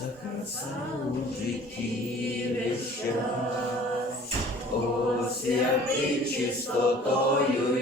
За краса у житті весь час, освяти чистотою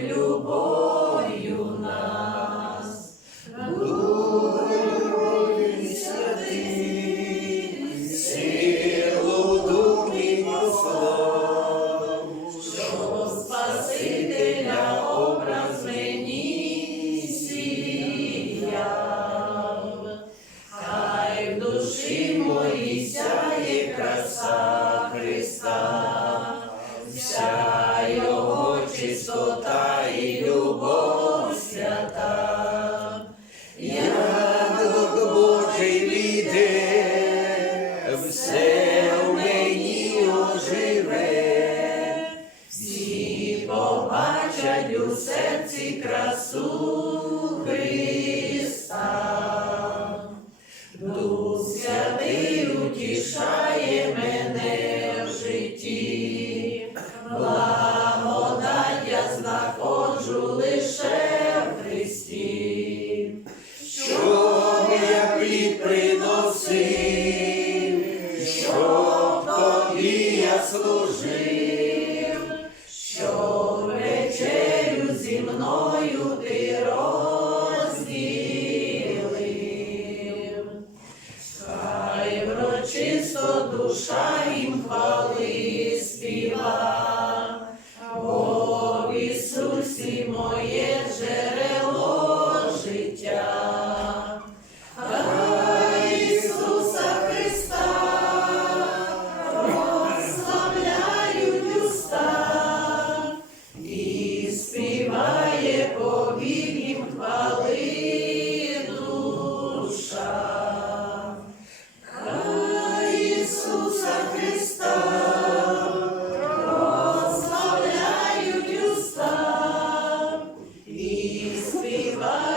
вся його чистота і любов свята. Як Божий війде, все в мені оживе, всі побачать у серці красу благодать я знаходжу лише в Христі, щоб я приносив, щоб тобі я служив, щоб вечерю зі мною ти розділив. Хай врочисто душа їм хвали повів їм хвали душа. Хай Христа прославляють уста і співають.